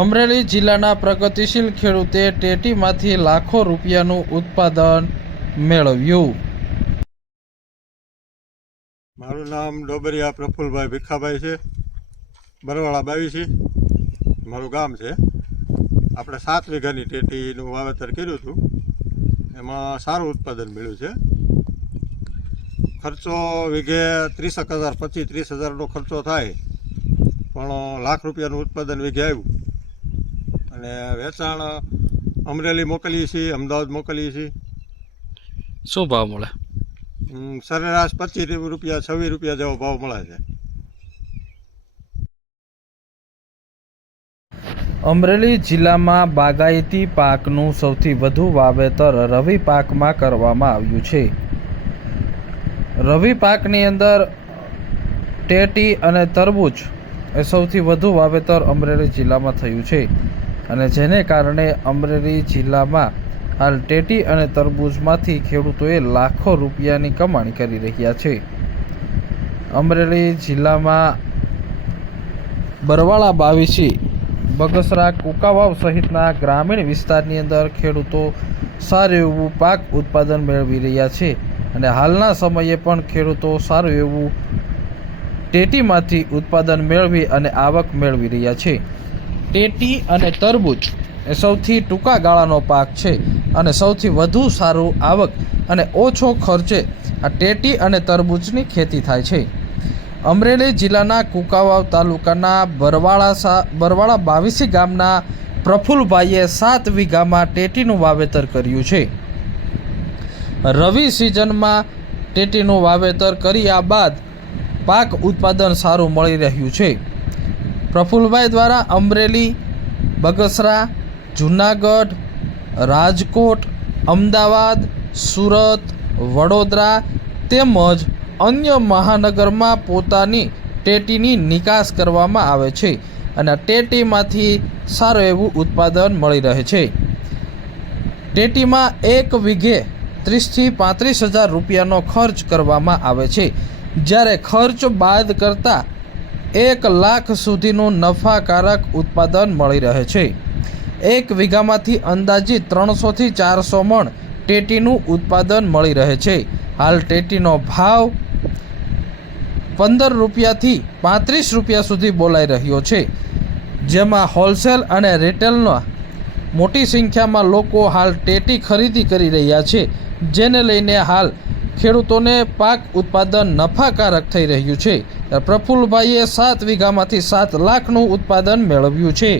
અમરેલી જિલ્લાના પ્રગતિશીલ ખેડૂતે ટેટીમાંથી લાખો રૂપિયાનું ઉત્પાદન મેળવ્યું। મારું નામ ડોબરિયા પ્રફુલભાઈ ભીખાભાઈ છે, બરવાળા 22 મારું ગામ છે। આપણે 7 વીઘાની ટેટીનું વાવેતર કર્યું હતું, એમાં સારું ઉત્પાદન મળ્યું છે। ખર્ચો વીઘે 30,000 25-30,000નો ખર્ચો થાય, પણ લાખ રૂપિયાનું ઉત્પાદન વીઘે આવ્યું। અને વેચાણ અમરેલી મોકલીએ છીએ, અમદાવાદ મોકલીએ છીએ। શું ભાવ મળે? સરેરાશ 25 રૂપિયા 26 રૂપિયા જેવો ભાવ મળે છે। અમરેલી જિલ્લામાં બાગાયતી પાકનું સૌથી વધુ વાવેતર રવિ પાકમાં કરવામાં આવ્યું છે। રવિ પાકની અંદર ટેટી અને તરબૂચ એ સૌથી વધુ વાવેતર અમરેલી જિલ્લામાં થયું છે, અને જેને કારણે અમરેલી જિલ્લામાં હાલ ટેટી અને તરબૂચમાંથી ખેડૂતોએ લાખો રૂપિયાની કમાણી કરી રહ્યા છે। અમરેલી જિલ્લામાં બરવાળા 22, બગસરા, કુકાવાવ સહિતના ગ્રામીણ વિસ્તારની અંદર ખેડૂતો સારું એવું પાક ઉત્પાદન મેળવી રહ્યા છે, અને હાલના સમયે પણ ખેડૂતો સારું એવું ટેટીમાંથી ઉત્પાદન મેળવી અને આવક મેળવી રહ્યા છે। ટેટી અને તરબૂચ એ સૌથી ટૂંકા ગાળાનો પાક છે, અને સૌથી વધુ સારું આવક અને ઓછો ખર્ચે આ ટેટી અને તરબૂચની ખેતી થાય છે। અમરેલી જિલ્લાના કુકાવાવ તાલુકાના બરવાળા 22 ગામના પ્રફુલભાઈએ 7 વીઘામાં ટેટીનું વાવેતર કર્યું છે। રવિ સિઝનમાં ટેટીનું વાવેતર કર્યા બાદ પાક ઉત્પાદન સારું મળી રહ્યું છે। પ્રફુલભાઈ દ્વારા અમરેલી, બગસરા, જૂનાગઢ, રાજકોટ, અમદાવાદ, સુરત, વડોદરા તેમજ અન્ય મહાનગરમાં પોતાની ટેટીની નિકાસ કરવામાં આવે છે, અને આ ટેટીમાંથી સારું એવું ઉત્પાદન મળી રહે છે। ટેટીમાં એક વીઘે 30,000 થી 35,000 રૂપિયાનો ખર્ચ કરવામાં આવે છે, જ્યારે ખર્ચ બાદ કરતાં 1 લાખ સુધીનું નફાકારક ઉત્પાદન મળી રહે છે। એક વીઘામાંથી અંદાજિત 300 થી 400 મણ ટેટીનું ઉત્પાદન મળી રહે છે। હાલ ટેટીનો ભાવ 15 રૂપિયાથી 35 રૂપિયા સુધી બોલાઈ રહ્યો છે, જેમાં હોલસેલ અને રિટેલના મોટી સંખ્યામાં લોકો હાલ ટેટી ખરીદી કરી રહ્યા છે, જેને લઈને હાલ ખેડૂતોને પાક ઉત્પાદન નફાકારક થઈ રહ્યું છે। પ્રફુલભાઈએ 7 વીઘામાંથી 7 લાખનું ઉત્પાદન મેળવ્યું છે।